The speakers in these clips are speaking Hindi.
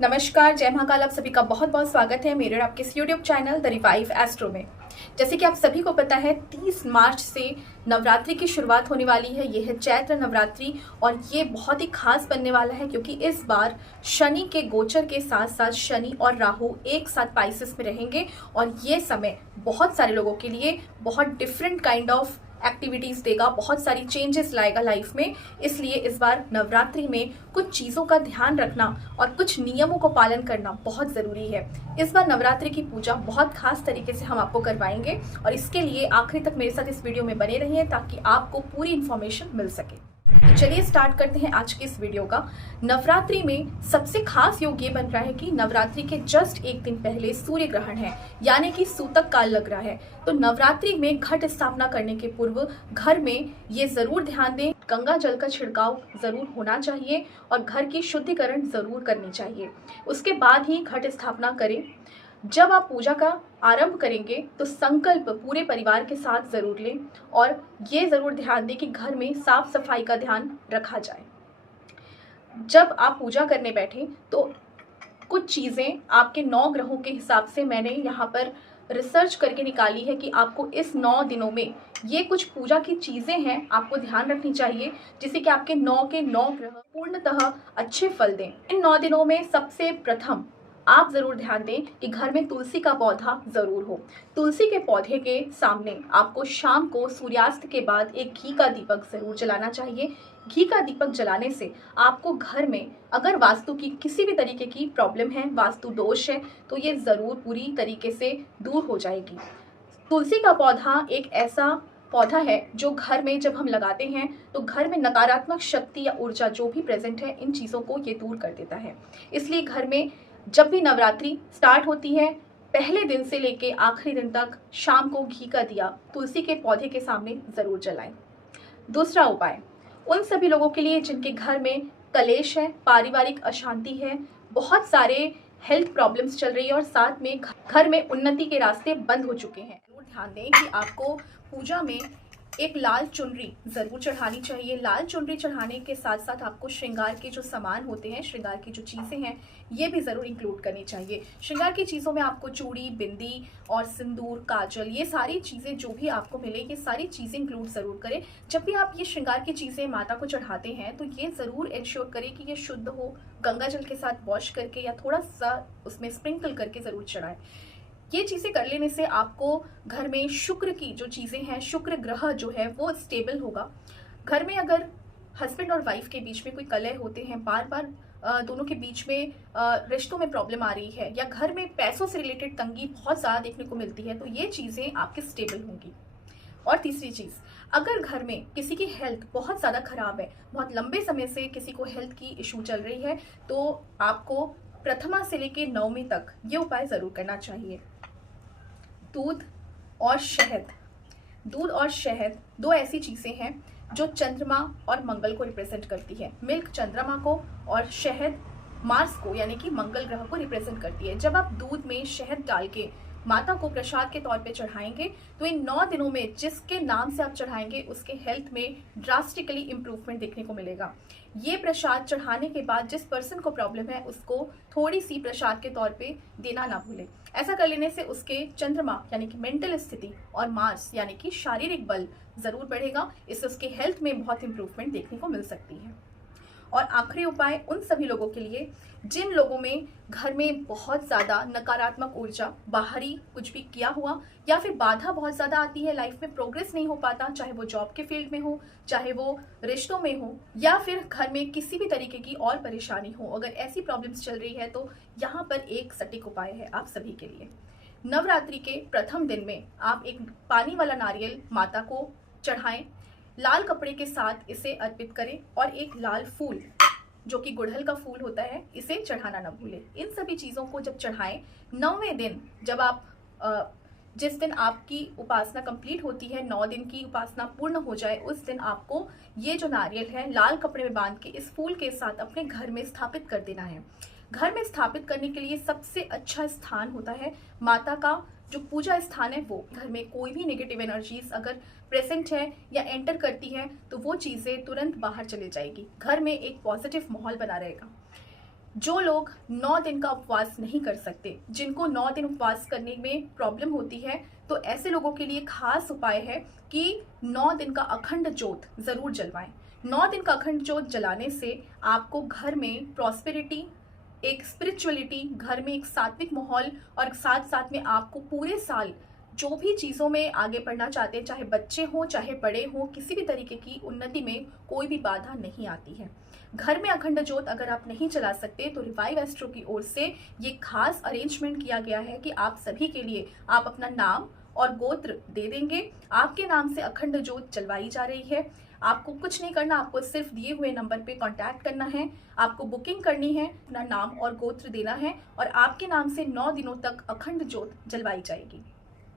नमस्कार, जय महाकाल। आप सभी का बहुत बहुत स्वागत है मेरे और आपके इस YouTube channel the revive astro में। जैसे कि आप सभी को पता है 30 मार्च से नवरात्रि की शुरुआत होने वाली है। ये है चैत्र नवरात्रि और ये बहुत ही खास बनने वाला है क्योंकि इस बार शनि के गोचर के साथ साथ शनि और राहु एक साथ पाइसेस में रहेंगे और ये समय बहुत सारे लोगों के लिए बहुत डिफरेंट काइंड ऑफ एक्टिविटीज़ देगा, बहुत सारी चेंजेस लाएगा लाइफ में। इसलिए इस बार नवरात्रि में कुछ चीज़ों का ध्यान रखना और कुछ नियमों को पालन करना बहुत ज़रूरी है। इस बार नवरात्रि की पूजा बहुत खास तरीके से हम आपको करवाएंगे और इसके लिए आखिरी तक मेरे साथ इस वीडियो में बने रहिए ताकि आपको पूरी इन्फॉर्मेशन मिल सके। तो चलिए स्टार्ट करते हैं आज की इस वीडियो का। नवरात्रि में सबसे खास योग ये बन रहा है कि नवरात्रि के जस्ट एक दिन पहले सूर्य ग्रहण है, यानी कि सूतक काल लग रहा है। तो नवरात्रि में घट स्थापना करने के पूर्व घर में ये जरूर ध्यान दें, गंगा जल का छिड़काव जरूर होना चाहिए और घर की शुद्धिकरण जरूर करनी चाहिए। उसके बाद ही घट स्थापना करें। जब आप पूजा का आरंभ करेंगे तो संकल्प पूरे परिवार के साथ जरूर लें और ये जरूर ध्यान दें कि घर में साफ सफाई का ध्यान रखा जाए। जब आप पूजा करने बैठें तो कुछ चीज़ें आपके 9 ग्रहों के हिसाब से मैंने यहाँ पर रिसर्च करके निकाली है कि आपको इस 9 दिनों में ये कुछ पूजा की चीज़ें हैं आपको ध्यान रखनी चाहिए, जिससे कि आपके 9 के 9 ग्रह पूर्णतः अच्छे फल दें। इन 9 दिनों में सबसे प्रथम आप जरूर ध्यान दें कि घर में तुलसी का पौधा जरूर हो। तुलसी के पौधे के सामने आपको शाम को सूर्यास्त के बाद एक घी का दीपक जरूर जलाना चाहिए। घी का दीपक जलाने से आपको घर में अगर वास्तु की किसी भी तरीके की प्रॉब्लम है, वास्तु दोष है, तो ये जरूर पूरी तरीके से दूर हो जाएगी। तुलसी का पौधा एक ऐसा पौधा है जो घर में जब हम लगाते हैं तो घर में नकारात्मक शक्ति या ऊर्जा जो भी प्रेजेंट है, इन चीज़ों को ये दूर कर देता है। इसलिए घर में जब भी नवरात्रि स्टार्ट होती है, पहले दिन से लेके आखिरी दिन तक शाम को घी का दिया तुलसी के पौधे के सामने जरूर जलाएं। दूसरा उपाय उन सभी लोगों के लिए जिनके घर में कलेश है, पारिवारिक अशांति है, बहुत सारे हेल्थ प्रॉब्लम्स चल रही है और साथ में घर में उन्नति के रास्ते बंद हो चुके हैं। जरूर ध्यान दें कि आपको पूजा में एक लाल चुनरी जरूर चढ़ानी चाहिए। लाल चुनरी चढ़ाने के साथ साथ आपको श्रृंगार के जो सामान होते हैं, श्रृंगार की जो चीज़ें हैं, ये भी ज़रूर इंक्लूड करनी चाहिए। श्रृंगार की चीज़ों में आपको चूड़ी, बिंदी और सिंदूर, काजल, ये सारी चीज़ें जो भी आपको मिले, ये सारी चीज़ें इंक्लूड ज़रूर करें। जब भी आप ये श्रृंगार की चीज़ें माता को चढ़ाते हैं तो ये ज़रूर इंश्योर करें कि ये शुद्ध हो, गंगा जल के साथ वॉश करके या थोड़ा सा उसमें स्प्रिंकल करके ज़रूर चढ़ाएं। ये चीज़ें कर लेने से आपको घर में शुक्र की जो चीज़ें हैं, शुक्र ग्रह जो है वो स्टेबल होगा। घर में अगर हस्बैंड और वाइफ के बीच में कोई कलह होते हैं, बार बार दोनों के बीच में रिश्तों में प्रॉब्लम आ रही है या घर में पैसों से रिलेटेड तंगी बहुत ज़्यादा देखने को मिलती है, तो ये चीज़ें आपके स्टेबल होंगी। और तीसरी चीज़, अगर घर में किसी की हेल्थ बहुत ज़्यादा खराब है, बहुत लंबे समय से किसी को हेल्थ की इशू चल रही है, तो आपको प्रथमा से लेकर नवमी तक ये उपाय ज़रूर करना चाहिए। दूध और शहद, दूध और शहद दो ऐसी चीज़ें हैं जो चंद्रमा और मंगल को रिप्रेजेंट करती है। मिल्क चंद्रमा को और शहद मार्स को, यानी कि मंगल ग्रह को रिप्रेजेंट करती है। जब आप दूध में शहद डाल के माता को प्रसाद के तौर पे चढ़ाएंगे तो इन 9 दिनों में जिसके नाम से आप चढ़ाएंगे उसके हेल्थ में ड्रास्टिकली इम्प्रूवमेंट देखने को मिलेगा। ये प्रसाद चढ़ाने के बाद जिस पर्सन को प्रॉब्लम है उसको थोड़ी सी प्रसाद के तौर पे देना ना भूलें। ऐसा कर लेने से उसके चंद्रमा यानी कि मेंटल स्थिति और मार्स यानी कि शारीरिक बल जरूर बढ़ेगा। इससे उसके हेल्थ में बहुत इंप्रूवमेंट देखने को मिल सकती है। और आखिरी उपाय उन सभी लोगों के लिए जिन लोगों में घर में बहुत ज़्यादा नकारात्मक ऊर्जा, बाहरी कुछ भी किया हुआ या फिर बाधा बहुत ज़्यादा आती है, लाइफ में प्रोग्रेस नहीं हो पाता, चाहे वो जॉब के फील्ड में हो, चाहे वो रिश्तों में हो या फिर घर में किसी भी तरीके की और परेशानी हो, अगर ऐसी प्रॉब्लम्स चल रही है तो यहाँ पर एक सटीक उपाय है आप सभी के लिए। नवरात्रि के प्रथम दिन में आप एक पानी वाला नारियल माता को चढ़ाएं, लाल कपड़े के साथ इसे अर्पित करें और एक लाल फूल जो कि गुड़हल का फूल होता है, इसे चढ़ाना ना भूलें। इन सभी चीज़ों को जब चढ़ाएं, 9वें दिन जब आप जिस दिन आपकी उपासना कंप्लीट होती है, 9 दिन की उपासना पूर्ण हो जाए, उस दिन आपको ये जो नारियल है लाल कपड़े में बांध के इस फूल के साथ अपने घर में स्थापित कर देना है। घर में स्थापित करने के लिए सबसे अच्छा स्थान होता है माता का जो पूजा स्थान है, वो घर में कोई भी नेगेटिव एनर्जीज अगर प्रेजेंट है या एंटर करती है तो वो चीज़ें तुरंत बाहर चले जाएगी, घर में एक पॉजिटिव माहौल बना रहेगा। जो लोग 9 दिन का उपवास नहीं कर सकते, जिनको 9 दिन उपवास करने में प्रॉब्लम होती है, तो ऐसे लोगों के लिए खास उपाय है कि 9 दिन का अखंड ज्योत जरूर जलवाएं। 9 दिन का अखंड ज्योत जलाने से आपको घर में प्रॉस्पेरिटी, एक स्पिरिचुअलिटी, घर में एक सात्विक माहौल और साथ साथ में आपको पूरे साल जो भी चीज़ों में आगे बढ़ना चाहते हैं, चाहे बच्चे हों चाहे बड़े हों, किसी भी तरीके की उन्नति में कोई भी बाधा नहीं आती है। घर में अखंड ज्योत अगर आप नहीं चला सकते तो रिवाइव एस्ट्रो की ओर से ये खास अरेंजमेंट किया गया है कि आप सभी के लिए आप अपना नाम और गोत्र दे देंगे, आपके नाम से अखंड ज्योत जलवाई जा रही है। आपको कुछ नहीं करना, आपको सिर्फ दिए हुए नंबर पे कांटेक्ट करना है, आपको बुकिंग करनी है, अपना नाम और गोत्र देना है और आपके नाम से 9 दिनों तक अखंड ज्योत जलवाई जाएगी।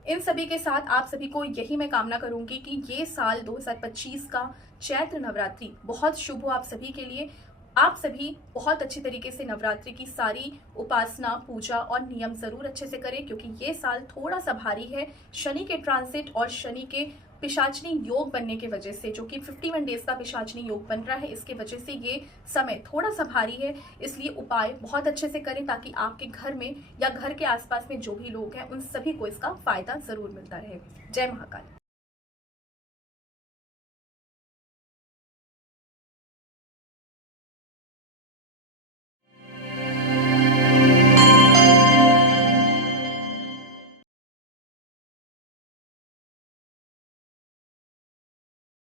इन सभी के साथ आप सभी को यही मैं कामना करूंगी कि ये साल 2025 का चैत्र नवरात्रि बहुत शुभ हो आप सभी के लिए। आप सभी बहुत अच्छी तरीके से नवरात्रि की सारी उपासना, पूजा और नियम जरूर अच्छे से करें, क्योंकि ये साल थोड़ा सा भारी है शनि के ट्रांसिट और शनि के पिशाचनी योग बनने की वजह से, जो कि 51 डेज का पिशाचनी योग बन रहा है, इसके वजह से ये समय थोड़ा सा भारी है। इसलिए उपाय बहुत अच्छे से करें ताकि आपके घर में या घर के आसपास में जो भी लोग हैं उन सभी को इसका फायदा जरूर मिलता रहे। जय महाकाल।